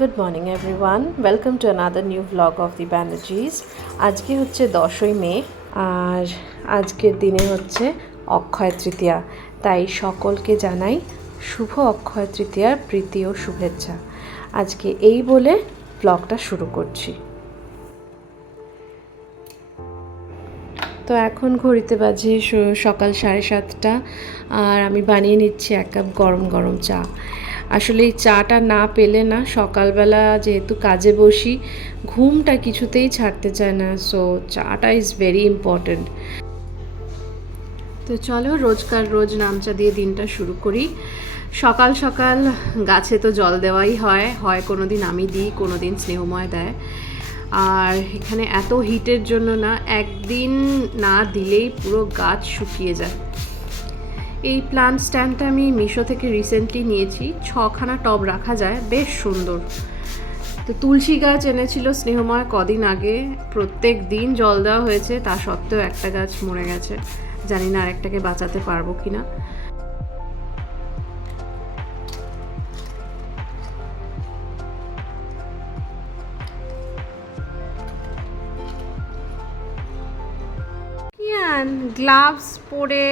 Good morning everyone, welcome to another new vlog of the Banerjee's. আজকে হচ্ছে 10ই মে আর আজকের দিনে হচ্ছে অক্ষয় তৃতীয়া। তাই সকলকে জানাই শুভ অক্ষয় তৃতীয়ার প্রীতি ও শুভেচ্ছা। আজকে এই বলে ভ্লগটা শুরু করছি। তো এখন ঘড়িতে বাজে সকাল 7:30 আর আমি বানিয়ে নিচ্ছি 1 কাপ গরম গরম চা। আসলে এই চাটা না পেলে না, সকালবেলা যেহেতু কাজে বসি, ঘুমটা কিছুতেই ছাড়তে চায় না। সো চাটা ইজ ভেরি ইম্পর্ট্যান্ট। তো চলো রোজকার রোজ নামচা দিয়ে দিনটা শুরু করি। সকাল সকাল গাছে তো জল দেওয়াই হয় কোনো দিন আমি দিই, কোনো দিন স্নেহময় দেয়। আর এখানে এত হিটের জন্য না, একদিন না দিলেই পুরো গাছ শুকিয়ে যায়। এই প্লান্ট স্ট্যান্ডটা আমি মিশো থেকে রিসেন্টলি নিয়েছি, 6খানা টব রাখা যায়, বেশ সুন্দর। তো তুলসী গাছ এনেছিল স্নেহময় কদিন আগে, প্রত্যেক দিন জল দেওয়া হয়েছে, তা সত্ত্বেও একটা গাছ মরে গেছে। জানি না আরেকটাকে বাঁচাতে পারবো কিনা। কিয়ান গ্লাভস পরে,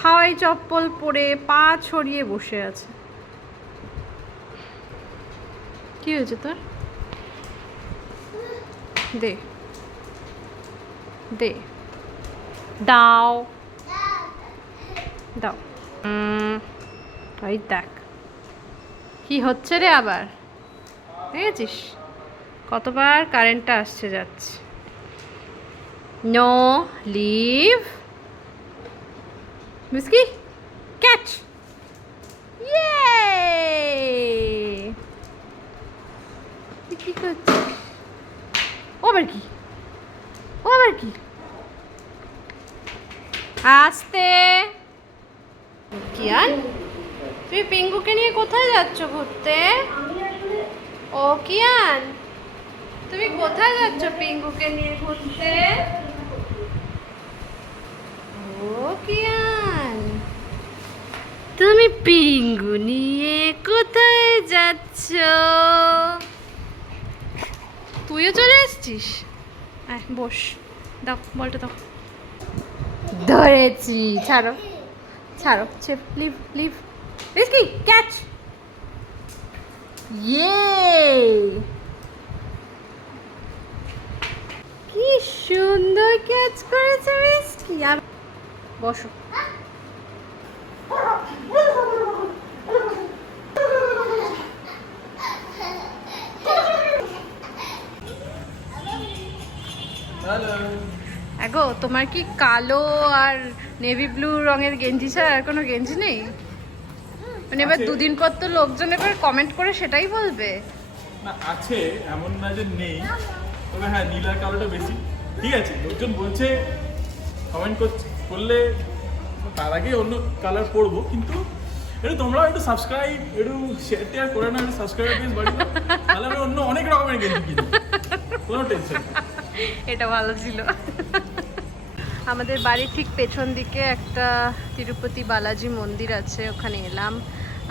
হাওয়াই চপ্পল পরে, পা ছড়িয়ে বসে আছে। কি হয়েছে তোর? দে দে, দাও দাও। ওই দেখ কি হচ্ছে রে, আবার দেখেছিস কতবার কারেন্টটা আসছে যাচ্ছে। নো লিভ মিসকি ক্যাচ। ইয়ে কি করছিস? ও আবার কি, ও আবার কি? আস্তে। কিয়ান, তুমি পিঙ্গুকে নিয়ে কোথায় যাচ্ছ ঘুরতে? ও কিয়ান, তুমি কোথায় যাচ্ছ পিঙ্গুকে নিয়ে ঘুরতে? ও কিয়ান, তুমি পিঙ্গু নিয়ে কোথায় যাচ্ছ? তুইও চলে এসছিস? বস, দাও বলটা দাও। ধরেছি, ছাড়ো ছাড়ো, লিভ লিভ। Risky catch. ইয়ে, কি সুন্দর ক্যাচ করেছে রিস্কি। আর বসো। এগো, তোমার কি কালো আর নেভি ব্লু রঙের গেঞ্জি ছাড়া আর কোনো গেঞ্জি নেই? মানে এবার দুদিন পর তো লোকজন এবার কমেন্ট করে সেটাই বলবে। না, আছে, এমন না যে নেই, তবে হ্যাঁ নীল আর কালোটা বেশি। ঠিক আছে, লোকজন বলছে কমেন্ট করলে তার আগে অন্য কালার পরবো, কিন্তু একটু তোমরাও একটু সাবস্ক্রাইব, একটু শেয়ার টেয়ার করে না, একটু সাবস্ক্রাইব প্লিজ বাড়ি, তাহলে আমি অন্য অনেক রকমের গেঞ্জি কিনি, কোনো টেনশন। এটা ভালো ছিল। আমাদের বাড়ির ঠিক পেছন দিকে একটা তিরুপতি বালাজি মন্দির আছে, ওখানে এলাম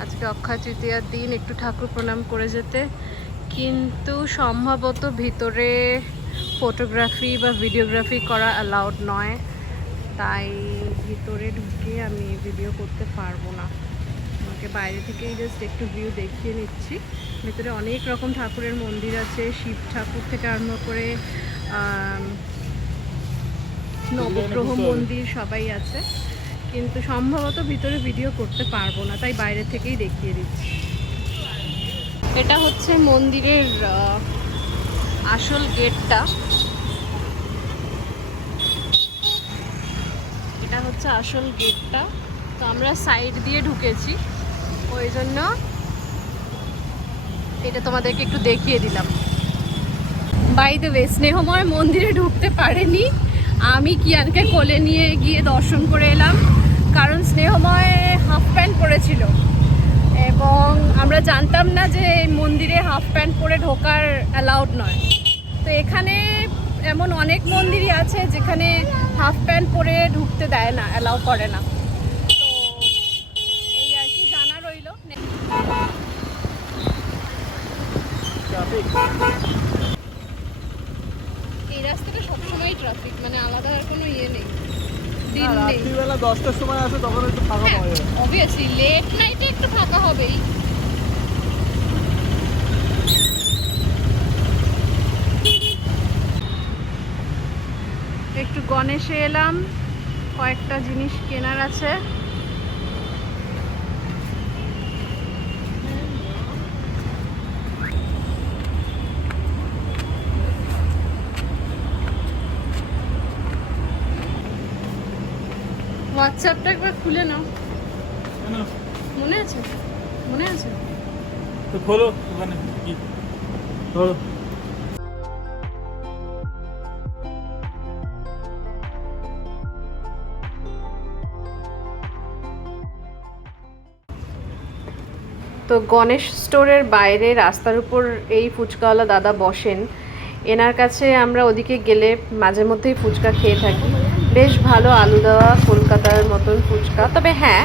আজকে অক্ষয় তৃতীয়ার দিন একটু ঠাকুর প্রণাম করে যেতে। কিন্তু সম্ভবত ভিতরে ফটোগ্রাফি বা ভিডিওগ্রাফি করা অ্যালাউড নয়, তাই ভিতরে ঢুকে আমি ভিডিও করতে পারবো না। আমাকে বাইরে থেকেই জাস্ট একটু ভিউ দেখিয়ে নিচ্ছি। ভিতরে অনেক রকম ঠাকুরের মন্দির আছে, শিব ঠাকুর থেকে আরম্ভ করে নবগ্রহ মন্দির সবাই আছে, কিন্তু সম্ভবত ভিতরে ভিডিও করতে পারবো না, তাই বাইরে থেকেই দেখিয়ে দিচ্ছি। এটা হচ্ছে মন্দিরের আসল গেটটা। এটা হচ্ছে আসল গেটটা। তো আমরা সাইড দিয়ে ঢুকেছি, ওই জন্য এটা তোমাদেরকে একটু দেখিয়ে দিলাম। বাই দ্য ওয়ে, স্নেহময় মন্দিরে ঢুকতে পারেনি, আমি কিয়ানকে কোলে নিয়ে গিয়ে দর্শন করে এলাম, কারণ স্নেহময় হাফ প্যান্ট পরেছিল এবং আমরা জানতাম না যে মন্দিরে হাফ প্যান্ট পরে ঢোকার অ্যালাউড নয়। তো এখানে এমন অনেক মন্দিরই আছে যেখানে হাফ প্যান্ট পরে ঢুকতে দেয় না, অ্যালাউ করে না। তো এই আর কি, জানা রইল। এই রাস্তাটা সবসময় ট্রাফিক, মানে আলাদা আর কোনো ইয়ে নেই, দিন হ্যাঁ, নেই। রাত্রিবেলা 10টার সময় আসে তখন একটু ফাঁকা পাওয়া যায়। অবভিয়াসলি লেট নাইটে একটু ফাঁকা হবেই। একটু গণেশে এলাম, কয়েকটা জিনিস কেনার আছে। হোয়াটসঅ্যাপটা একবার খুলে নাও, কেন? মনে আছে? মনে আছে? তো খোলো ওখানে কি খোলো। তো গণেশ স্টোরের বাইরে রাস্তার উপর এই ফুচকাওয়ালা দাদা বসেন। এনার কাছে আমরা ওদিকে গেলে মাঝে মধ্যেই ফুচকা খেয়ে থাকি। বেশ ভালো আলু দেওয়া কলকাতার মতন ফুচকা, তবে হ্যাঁ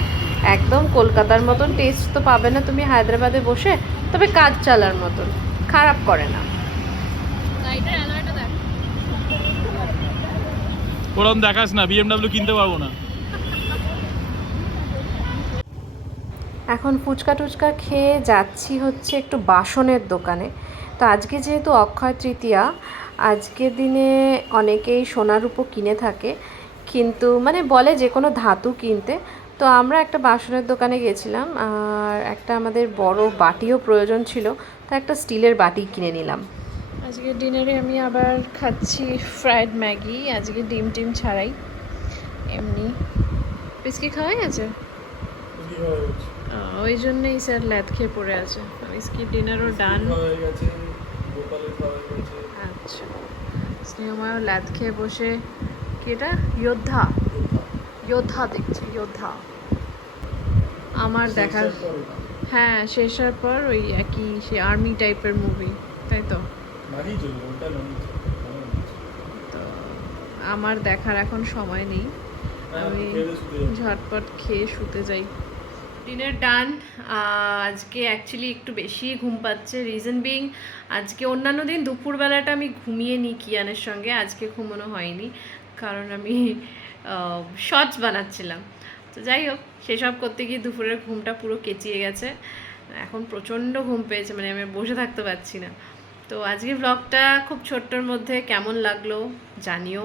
একদম কলকাতার মতন টেস্ট তো পাবে না তুমি হায়দ্রাবাদে বসে, তবে কাজ চালার মতন, খারাপ করে না। ওরম দেখাস না, BMW কিনতে পারবো না। এখন ফুচকা টুচকা খেয়ে যাচ্ছি হচ্ছে একটু বাসনের দোকানে। তো আজকে যেহেতু অক্ষয় তৃতীয়া, আজকের দিনে অনেকেই সোনার রূপো কিনে থাকে, কিন্তু মানে বলে যে কোনো ধাতু কিনতে। তো আমরা একটা বাসনের দোকানে গেছিলাম, আর একটা আমাদের বড় বাটিও প্রয়োজন ছিল, তো একটা স্টিলের বাটি কিনে নিলাম। আজকের ডিনারে আমি আবার খাচ্ছি ফ্রাইড ম্যাগি, আজকে ডিম টিম ছাড়াই, এমনি। পিসকি খাওয়াই আছে, ওই জন্যই স্যার ল্যাদ খেয়ে পড়ে আছে। আজকে ডিনারও ডান। আচ্ছা, স্নেহময় ল্যাদ খেয়ে বসে, কি এটা যোদ্ধা, যোদ্ধা দেখছে, যোদ্ধা। আমার দেখার, হ্যাঁ শেষের পর ওই একই সে আর্মি টাইপের মুভি, তাই তো। তো আমার দেখার এখন সময় নেই, আমি ঝটপট খেয়ে শুতে যাই। ডিনার ডান। আজকে অ্যাকচুয়ালি একটু বেশি ঘুম পাচ্ছে, রিজন বিং আজকে অন্যান্য দিন দুপুরবেলাটা আমি ঘুমিয়ে নিই কিয়ানের সঙ্গে, আজকে ঘুমানো হয়নি কারণ আমি শর্টস বানাচ্ছিলাম। তো যাই হোক, সেসব করতে গিয়ে দুপুরের ঘুমটা পুরো কেচিয়ে গেছে, এখন প্রচণ্ড ঘুম পেয়েছে, মানে আমি বসে থাকতে পারছি না। তো আজকের ব্লগটা খুব ছোট্টর মধ্যে কেমন লাগলো জানিও,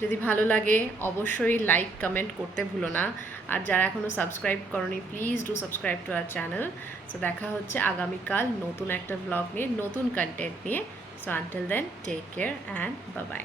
যদি ভালো লাগে অবশ্যই লাইক কমেন্ট করতে ভুলো না, আর যারা এখনও সাবস্ক্রাইব করনি please do subscribe to our channel. So দেখা হচ্ছে আগামীকাল নতুন একটা ব্লগ নিয়ে, নতুন কন্টেন্ট নিয়ে। So until then take care and bye by.